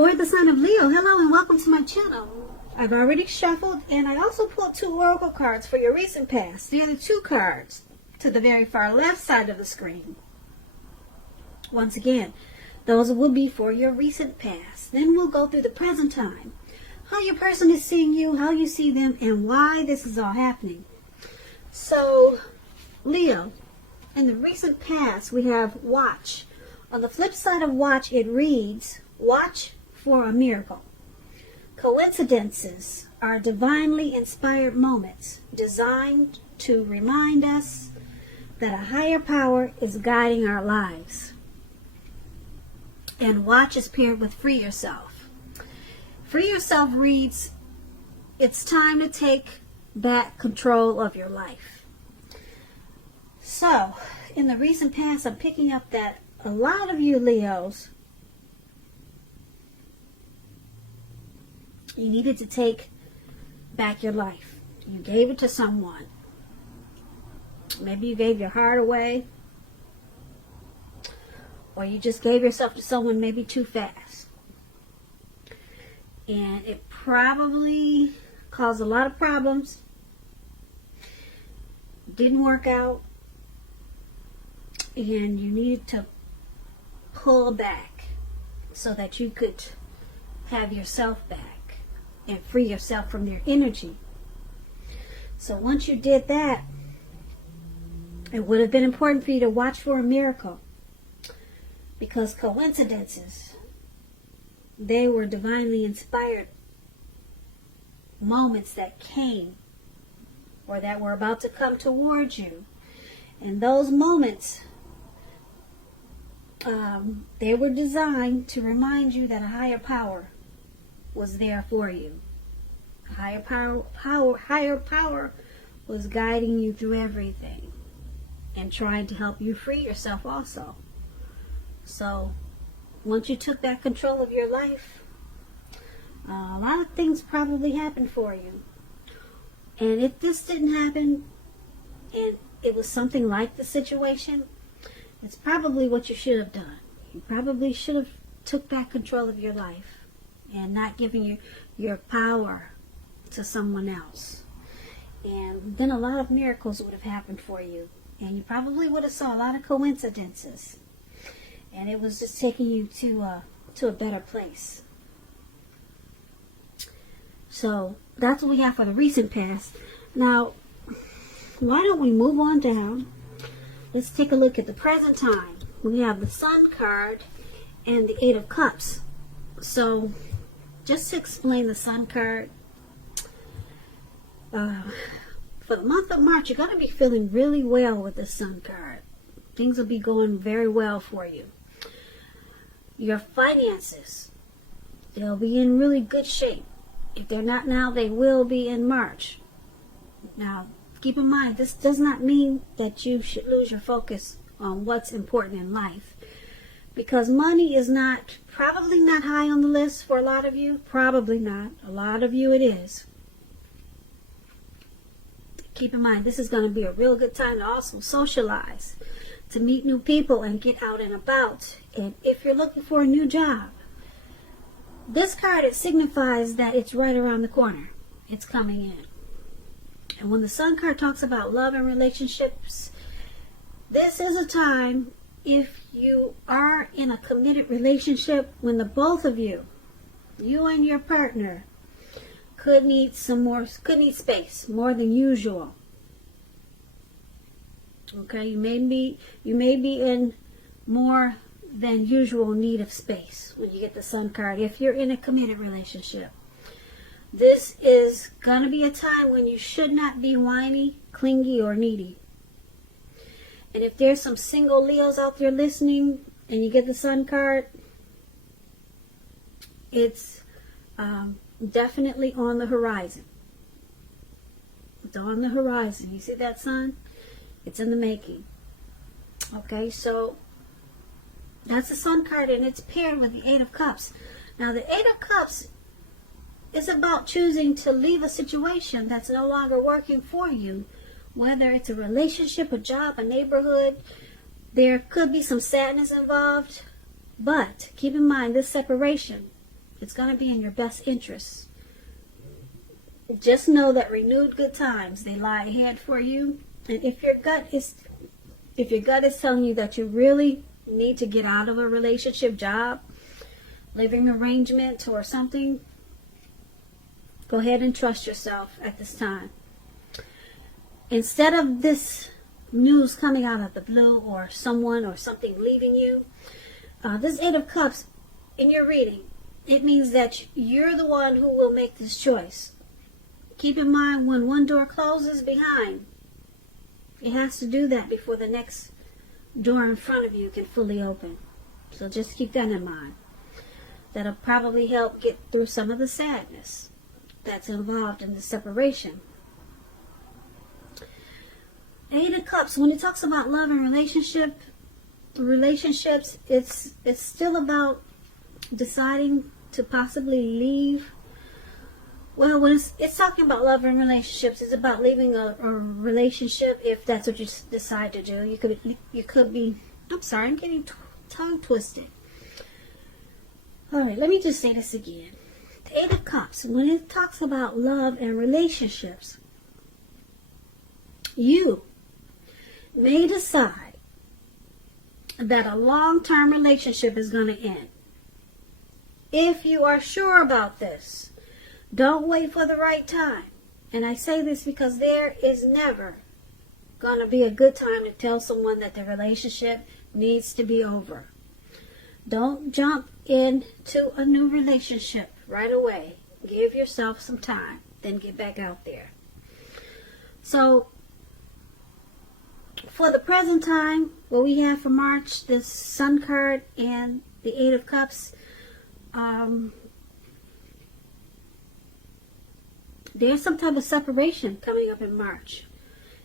For the sign of Leo, hello and welcome to my channel. I've already shuffled and I also pulled 2 oracle cards for your recent past. The other 2 cards to the very far left side of the screen. Once again, those will be for your recent past. Then we'll go through the present time. How your person is seeing you, how you see them, and why this is all happening. So, Leo, in the recent past we have watch. On the flip side of watch it reads, watch for a miracle. Coincidences are divinely inspired moments designed to remind us that a higher power is guiding our lives. And watch is paired with free yourself. Free yourself reads, it's time to take back control of your life. So, in the recent past, I'm picking up that a lot of you Leos, you needed to take back your life. You gave it to someone. Maybe you gave your heart away. Or you just gave yourself to someone maybe too fast. And it probably caused a lot of problems. Didn't work out. And you needed to pull back so that you could have yourself back and free yourself from their energy. So once you did that, it would have been important for you to watch for a miracle, because coincidences, they were divinely inspired moments that came or that were about to come towards you. And those moments, they were designed to remind you that a higher power was there for you. Higher power was guiding you through everything and trying to help you free yourself also. So once you took back control of your life, a lot of things probably happened for you. And if this didn't happen and it was something like the situation, it's probably what you should have done. You probably should have took back control of your life and not giving your power to someone else. And then a lot of miracles would have happened for you. And you probably would have saw a lot of coincidences. And it was just taking you to a better place. So that's what we have for the recent past. Now, why don't we move on down? Let's take a look at the present time. We have the Sun card and the 8 of Cups. So, just to explain the Sun card, for the month of March, you're going to be feeling really well with the Sun card. Things will be going very well for you. Your finances, they'll be in really good shape. If they're not now, they will be in March. Now, keep in mind, this does not mean that you should lose your focus on what's important in life. Because money is probably not high on the list for a lot of you. Probably not. A lot of you it is. Keep in mind, this is going to be a real good time to also socialize, to meet new people and get out and about. And if you're looking for a new job, this card, it signifies that it's right around the corner. It's coming in. And when the Sun card talks about love and relationships, this is a time, if you are in a committed relationship, when the both of you and your partner, could need space more than usual. Okay, you may be in more than usual need of space when you get the Sun card, if you're in a committed relationship. This is going to be a time when you should not be whiny, clingy, or needy. And if there's some single Leos out there listening and you get the Sun card, it's definitely on the horizon. It's on the horizon. You see that Sun? It's in the making. Okay, so that's the Sun card, and it's paired with the 8 of Cups. Now, the 8 of Cups is about choosing to leave a situation that's no longer working for you, whether it's a relationship, a job, a neighborhood. There could be some sadness involved, but keep in mind this separation It's going to be in your best interest. Just know that renewed good times, they lie ahead for you. And if your gut is telling you that you really need to get out of a relationship, job, living arrangement, or something, go ahead and trust yourself at this time. Instead of this news coming out of the blue, or someone or something leaving you, this Eight of Cups in your reading, it means that you're the one who will make this choice. Keep in mind, when one door closes behind, it has to do that before the next door in front of you can fully open. So just keep that in mind. That'll probably help get through some of the sadness that's involved in the separation. Eight of Cups, when it talks about love and relationships, it's still about deciding to possibly leave. Well, when it's talking about love and relationships, it's about leaving a relationship if that's what you decide to do. You could be, I'm sorry, I'm getting tongue twisted. All right, let me just say this again. The Eight of Cups, when it talks about love and relationships, you may decide that a long-term relationship is going to end. If you are sure about this, don't wait for the right time. And I say this because there is never going to be a good time to tell someone that the relationship needs to be over. Don't jump into a new relationship right away. Give yourself some time, then get back out there. So, for the present time, what we have for March, this Sun card and the Eight of Cups, there's some type of separation coming up in March.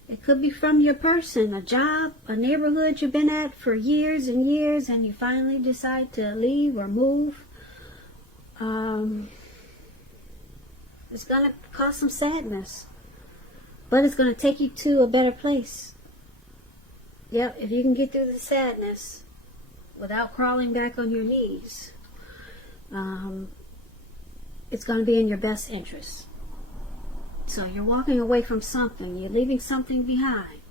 It could be from your person, a job, a neighborhood you've been at for years and years, and you finally decide to leave or move. It's going to cause some sadness, but it's going to take you to a better place. Yep, if you can get through the sadness without crawling back on your knees, it's going to be in your best interest. So you're walking away from something. You're leaving something behind.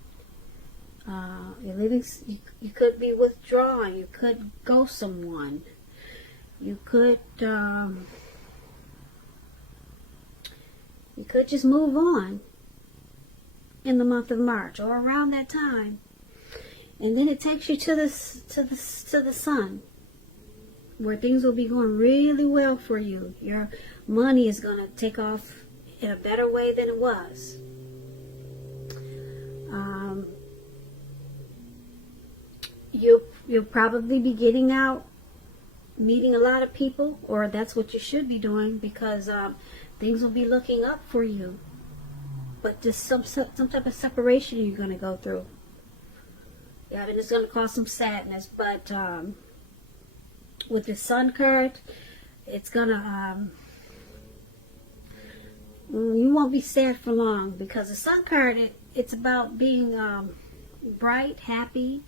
You could be withdrawing. You could ghost someone. You could just move on in the month of March or around that time, and then it takes you to the Sun, where things will be going really well for you. Your money is going to take off in a better way than it was. You'll probably be getting out, meeting a lot of people, or that's what you should be doing, because things will be looking up for you. But just some type of separation you're going to go through. Yeah, and it's going to cause some sadness. But with the Sun card, it's going to... you won't be sad for long, because the Sun card, it's about being bright, happy.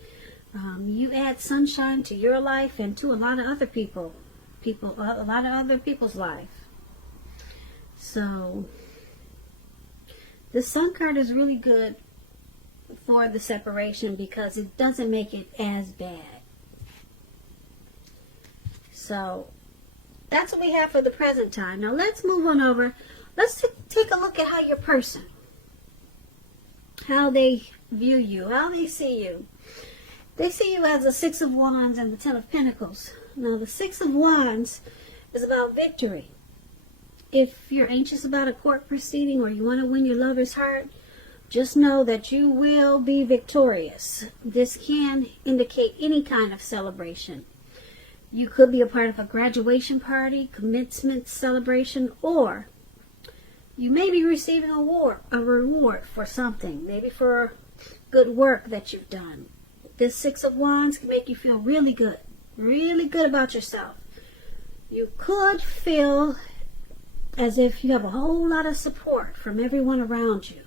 You add sunshine to your life and to a lot of other a lot of other people's life. So the Sun card is really good for the separation, because it doesn't make it as bad. So that's what we have for the present time. Now let's move on over. Let's take a look at how your person, how they view you, how they see you. They see you as the Six of Wands and the Ten of Pentacles. Now, the Six of Wands is about victory. If you're anxious about a court proceeding or you want to win your lover's heart, just know that you will be victorious. This can indicate any kind of celebration. You could be a part of a graduation party, commencement celebration, or you may be receiving a reward for something, maybe for good work that you've done. This Six of Wands can make you feel really good about yourself. You could feel as if you have a whole lot of support from everyone around you.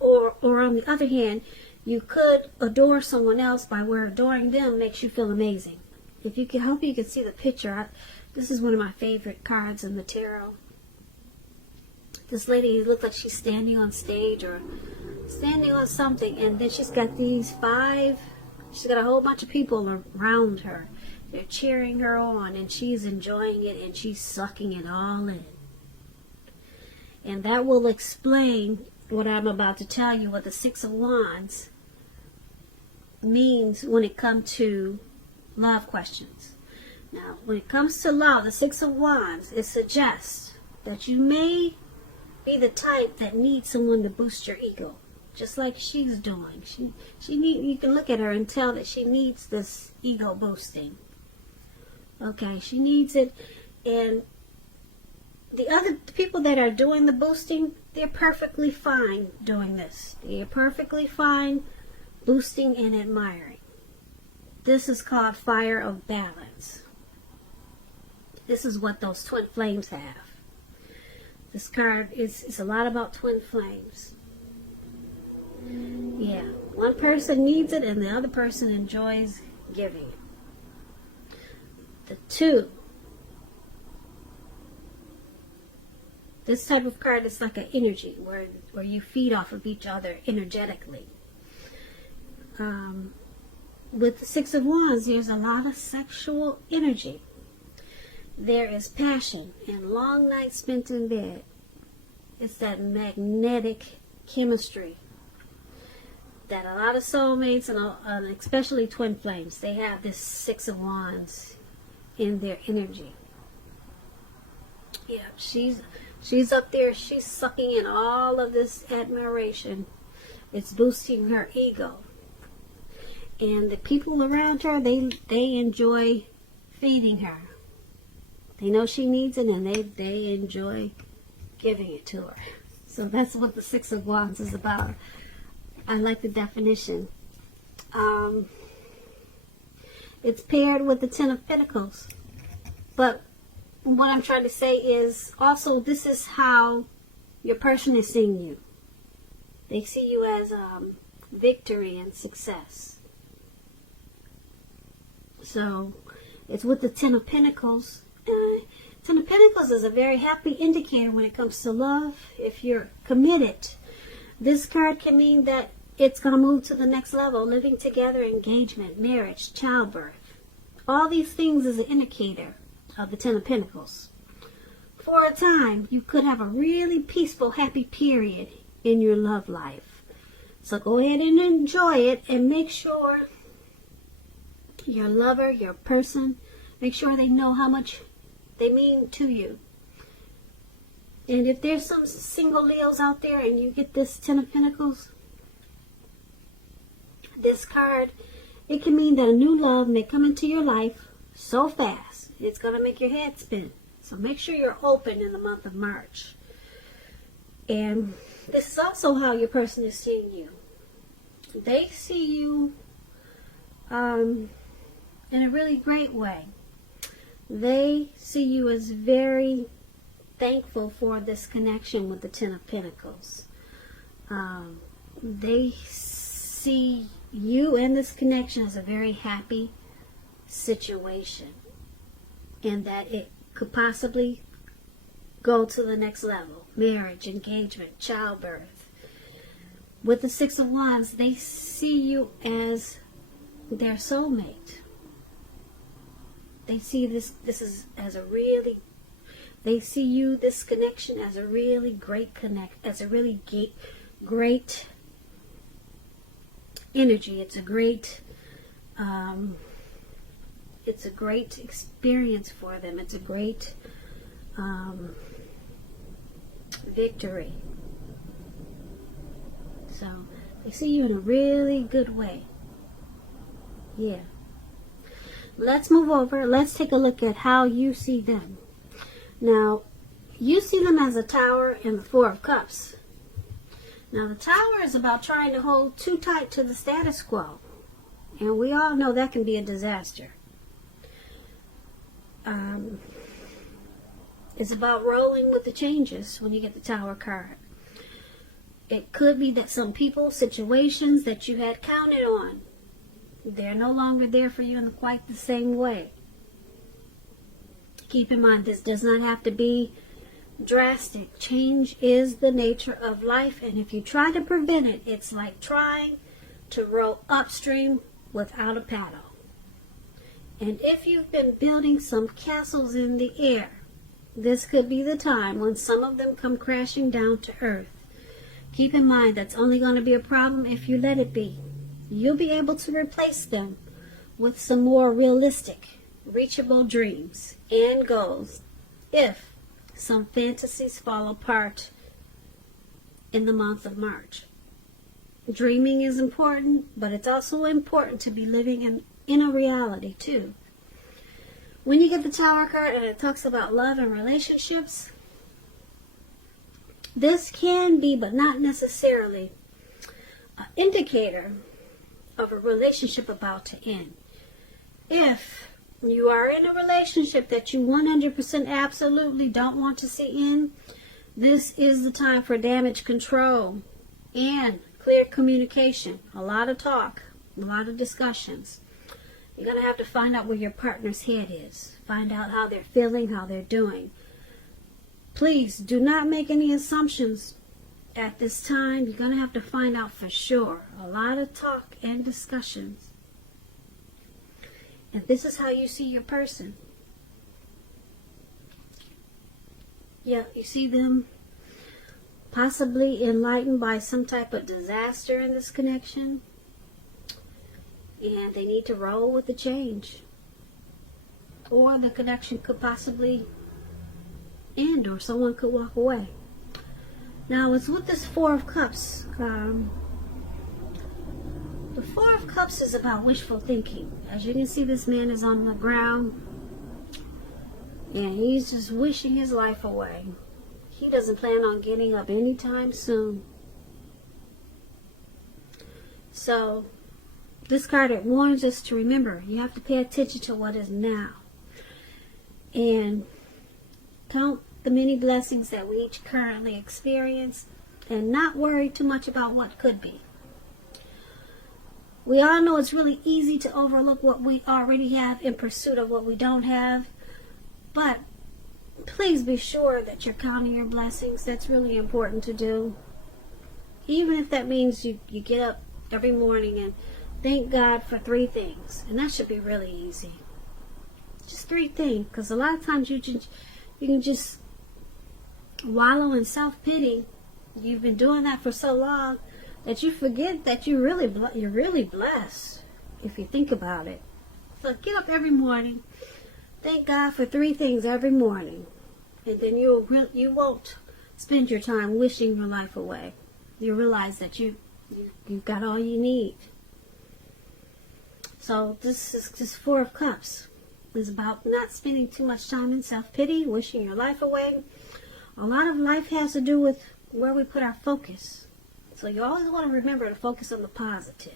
Or on the other hand, you could adore someone else by where adoring them makes you feel amazing. If you can, hope you can see the picture. This is one of my favorite cards in the tarot. This lady looked like she's standing on stage or standing on something, and then she's got she's got a whole bunch of people around her. They're cheering her on, and she's enjoying it, and she's sucking it all in. And that will explain what I'm about to tell you, what the Six of Wands means when it comes to love questions. Now, when it comes to love, the Six of Wands, it suggests that you may be the type that needs someone to boost your ego, just like she's doing. You can look at her and tell that she needs this ego boosting. Okay, she needs it. And the people that are doing the boosting, they're perfectly fine doing this. They're perfectly fine boosting and admiring. This is called fire of balance. This is what those twin flames have. This card is a lot about twin flames. Yeah, one person needs it and the other person enjoys giving it. The two. This type of card is like an energy where you feed off of each other energetically. With the Six of Wands, there's a lot of sexual energy. There is passion and long nights spent in bed. It's that magnetic chemistry that a lot of soulmates and especially twin flames, they have this Six of Wands in their energy. Yeah, she's up there. She's sucking in all of this admiration. It's boosting her ego. And the people around her, they enjoy feeding her. They know she needs it, and they enjoy giving it to her. So that's what the Six of Wands is about. I like the definition. It's paired with the Ten of Pentacles. But what I'm trying to say is also this is how your person is seeing you. They see you as victory and success. So it's with the Ten of Pentacles. Ten of Pentacles is a very happy indicator when it comes to love. If you're committed, this card can mean that it's going to move to the next level. Living together, engagement, marriage, childbirth. All these things is an indicator of the Ten of Pentacles. For a time, you could have a really peaceful, happy period in your love life. So go ahead and enjoy it, and make sure your lover, your person, make sure they know how much they mean to you. And if there's some single Leos out there and you get this Ten of Pentacles, this card, it can mean that a new love may come into your life so fast, it's going to make your head spin. So make sure you're open in the month of March. And this is also how your person is seeing you. They see you in a really great way. They see you as very thankful for this connection with the Ten of Pentacles. They see you and this connection as a very happy situation, and that it could possibly go to the next level. Marriage, engagement, childbirth. With the Six of Wands, they see you as their soulmate. They see this as a really, they see you, this connection, as a really great as a really great energy. It's a great experience for them. It's a great victory. So they see you in a really good way. Yeah. Let's move over. Let's take a look at how you see them. Now, you see them as a Tower and the Four of Cups. Now, the Tower is about trying to hold too tight to the status quo. And we all know that can be a disaster. It's about rolling with the changes when you get the Tower card. It could be that some people, situations that you had counted on They're no longer there for you in quite the same way. Keep in mind, this does not have to be drastic. Change is the nature of life, and if you try to prevent it, it's like trying to row upstream without a paddle. And if you've been building some castles in the air, this could be the time when some of them come crashing down to earth. Keep in mind, that's only going to be a problem if you let it be. You'll be able to replace them with some more realistic, reachable dreams and goals if some fantasies fall apart in the month of March. Dreaming is important, but it's also important to be living in a reality too. When you get the Tower card and it talks about love and relationships, this can be, but not necessarily, an indicator of a relationship about to end. If you are in a relationship that you 100% absolutely don't want to see end, this is the time for damage control and clear communication. A lot of talk, a lot of discussions. You're going to have to find out where your partner's head is. Find out how they're feeling, how they're doing. Please do not make any assumptions at this time. You're going to have to find out for sure. A lot of talk and discussions. If this is how you see your person, yeah, you see them possibly enlightened by some type of disaster in this connection, and they need to roll with the change. Or the connection could possibly end, or someone could walk away. Now, it's with this Four of Cups. The Four of Cups is about wishful thinking. As you can see, this man is on the ground, and he's just wishing his life away. He doesn't plan on getting up anytime soon. So, this card, it warns us to remember, you have to pay attention to what is now. And count the many blessings that we each currently experience, and not worry too much about what could be. We all know it's really easy to overlook what we already have in pursuit of what we don't have, but please be sure that you're counting your blessings. That's really important to do. Even if that means you get up every morning and thank God for 3 things, and that should be really easy. Just 3 things, because a lot of times you can just wallow in self-pity. You've been doing that for so long that you forget that you're really blessed, if you think about it. So get up every morning, thank God for 3 things every morning, and then you won't spend your time wishing your life away. You realize that you've got all you need. So this Four of Cups is about not spending too much time in self-pity, wishing your life away. A lot of life has to do with where we put our focus. So you always want to remember to focus on the positive.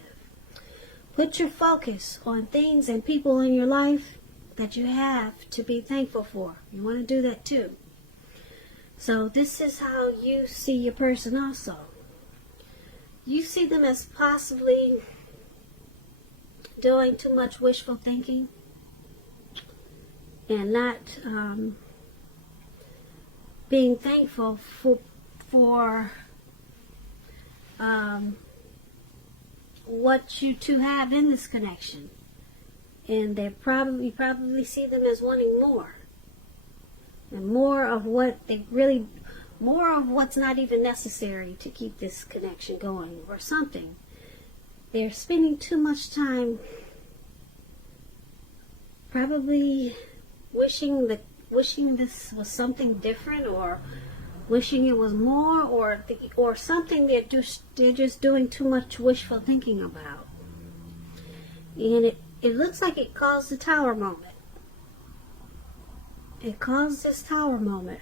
Put your focus on things and people in your life that you have to be thankful for. You want to do that too. So this is how you see your person also. You see them as possibly doing too much wishful thinking and not being thankful for what you two have in this connection, and you probably see them as wanting more, and more of what's not even necessary to keep this connection going, or something. They're spending too much time probably wishing this was something different, or wishing it was more, or something they're just doing too much wishful thinking about. And it looks like it caused the Tower moment. It caused this Tower moment.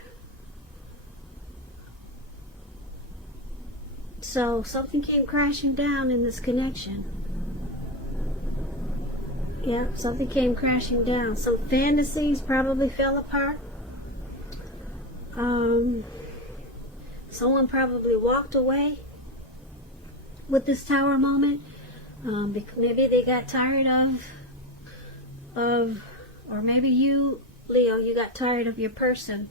So something came crashing down in this connection. Yeah, something came crashing down. Some fantasies probably fell apart. Someone probably walked away with this Tower moment. Maybe they got tired or maybe you, Leo, you got tired of your person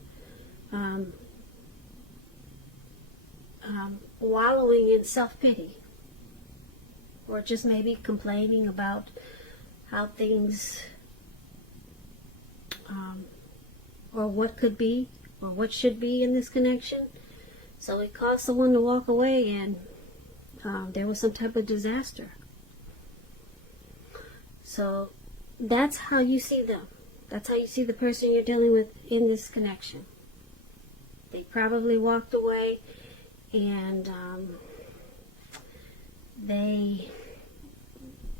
wallowing in self-pity, or just maybe complaining about how things, or what could be, or what should be in this connection. So it caused someone to walk away, and there was some type of disaster. So that's how you see them. That's how you see the person you're dealing with in this connection. They probably walked away, and they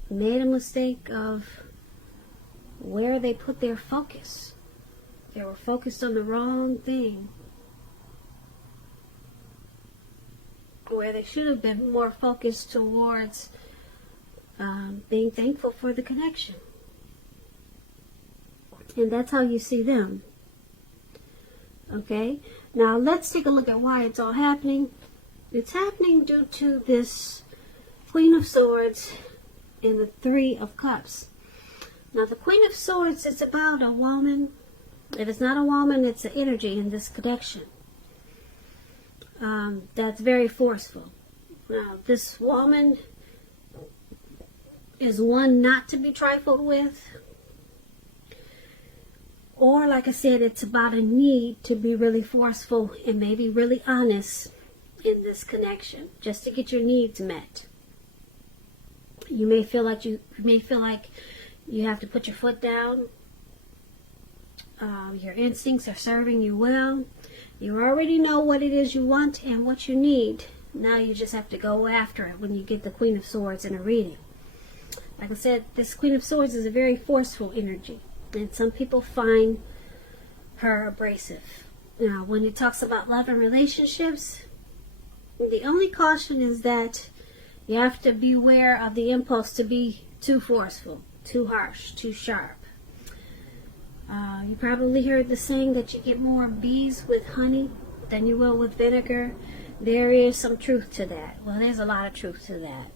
made a mistake of where they put their focus. They were focused on the wrong thing, where they should have been more focused towards being thankful for the connection. And that's how you see them. Okay? Now let's take a look at why it's all happening. It's happening due to this Queen of Swords and the Three of Cups. Now the Queen of Swords is about a woman. If it's not a woman, it's an energy in this connection. That's very forceful. Now this woman is one not to be trifled with. Or, like I said, it's about a need to be really forceful and maybe really honest in this connection, just to get your needs met. You may feel like you have to put your foot down. Your instincts are serving you well. You already know what it is you want and what you need. Now you just have to go after it when you get the Queen of Swords in a reading. Like I said, this Queen of Swords is a very forceful energy, and some people find her abrasive. Now, when it talks about love and relationships, the only caution is that you have to beware of the impulse to be too forceful, too harsh, too sharp. You probably heard the saying that you get more bees with honey than you will with vinegar. There is some truth to that. Well, there's a lot of truth to that.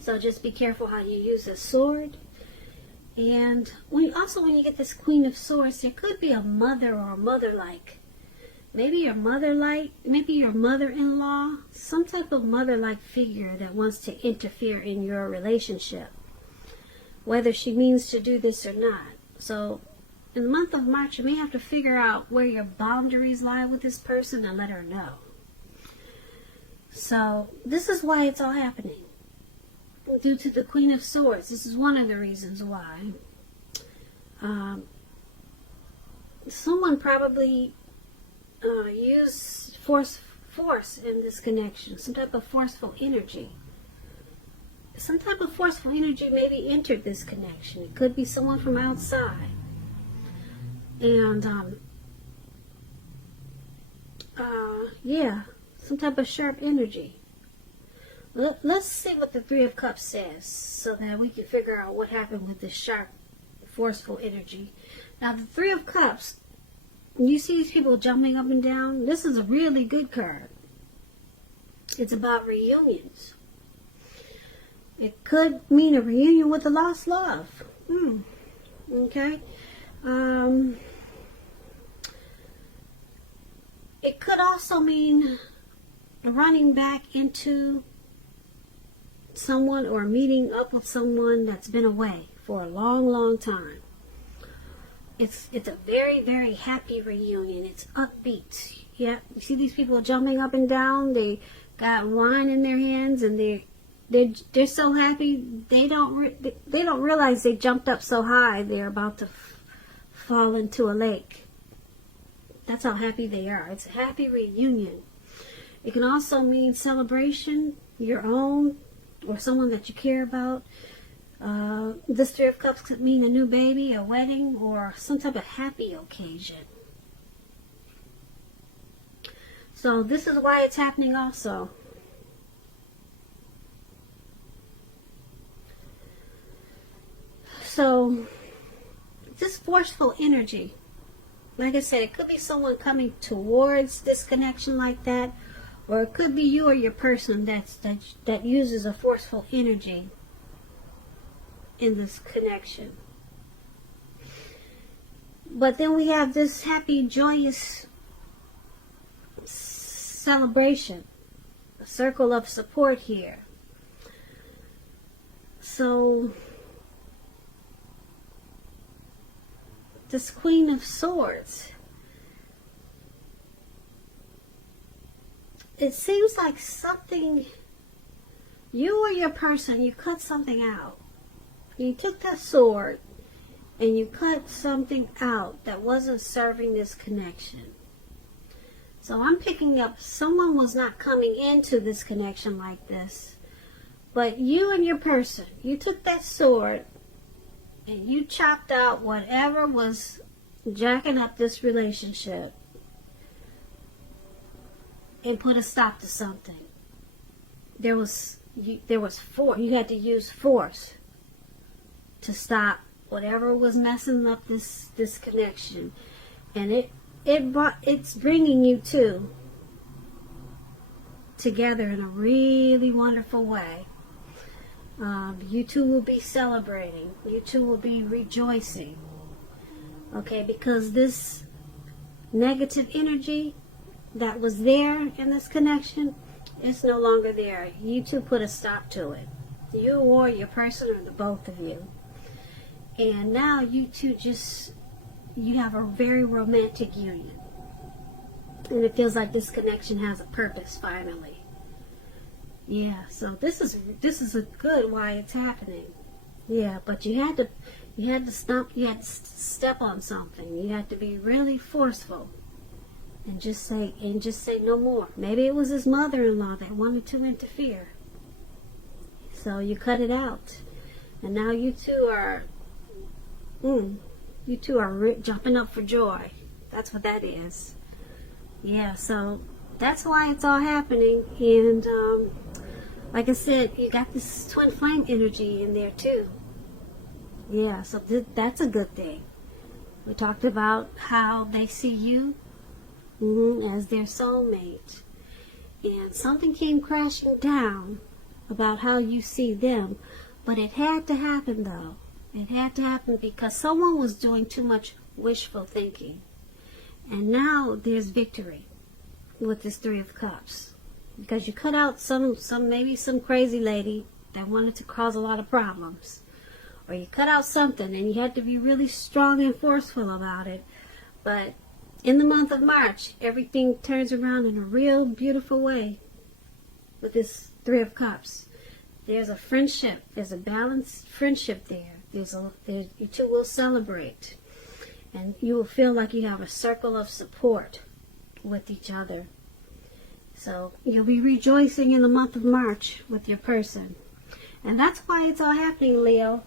So just be careful how you use a sword. And when you get this Queen of Swords, there could be a mother or a mother-like. Maybe your mother-in-law, some type of mother-like figure that wants to interfere in your relationship, whether she means to do this or not. So in the month of March, you may have to figure out where your boundaries lie with this person and let her know. So this is why it's all happening. Due to the Queen of Swords. This is one of the reasons why. Someone probably used force in this connection. Some type of forceful energy. Some type of forceful energy maybe entered this connection. It could be someone from outside. And, some type of sharp energy. Let's see what the Three of Cups says so that we can figure out what happened with this sharp, forceful energy. Now, the Three of Cups, you see these people jumping up and down? This is a really good card. It's about reunions. It could mean a reunion with a lost love. Okay. It could also mean running back into someone or meeting up with someone that's been away for a long, long time. It's a very, very happy reunion. It's upbeat. Yeah, you see these people jumping up and down. They got wine in their hands, and they're so happy. They don't realize they jumped up so high they're about to fall into a lake. That's how happy they are. It's a happy reunion. It can also mean celebration, your own, or someone that you care about. This Three of Cups could mean a new baby, a wedding, or some type of happy occasion. So this is why it's happening also. So this forceful energy, like I said, it could be someone coming towards this connection like that, Or it could be you or your person that uses a forceful energy in this connection. But then we have this happy, joyous celebration, a circle of support here. So this Queen of Swords, it seems like something, you or your person, you cut something out. You took that sword and you cut something out that wasn't serving this connection. So I'm picking up someone was not coming into this connection like this. But you and your person, you took that sword and you chopped out whatever was jacking up this relationship and put a stop to something. There was force. You had to use force to stop whatever was messing up this connection, and it's bringing you two together in a really wonderful way. You two will be celebrating. You two will be rejoicing. Okay, because this negative energy that was there in this connection is no longer there. You two put a stop to it. You or your person, or the both of you. And now you two you have a very romantic union. And it feels like this connection has a purpose finally. Yeah, so this is a good why it's happening. Yeah, but you had to step on something. You had to be really forceful and just say no more. Maybe it was his mother-in-law that wanted to interfere. So you cut it out. And now you two are jumping up for joy. That's what that is. Yeah, so that's why it's all happening. And like I said, you got this twin flame energy in there too. Yeah, so that's a good thing. We talked about how they see you as their soulmate. And something came crashing down about how you see them. But it had to happen though. It had to happen because someone was doing too much wishful thinking. And now there's victory with this Three of Cups. Because you cut out maybe some crazy lady that wanted to cause a lot of problems. Or you cut out something and you had to be really strong and forceful about it. But in the month of March, everything turns around in a real beautiful way with this Three of Cups. There's a friendship. There's a balanced friendship there. You two will celebrate. And you will feel like you have a circle of support with each other. So you'll be rejoicing in the month of March with your person. And that's why it's all happening, Leo.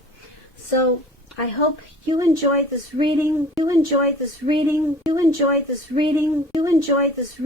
So I hope you enjoyed this reading. You enjoyed this reading. You enjoyed this reading. You enjoyed this reading.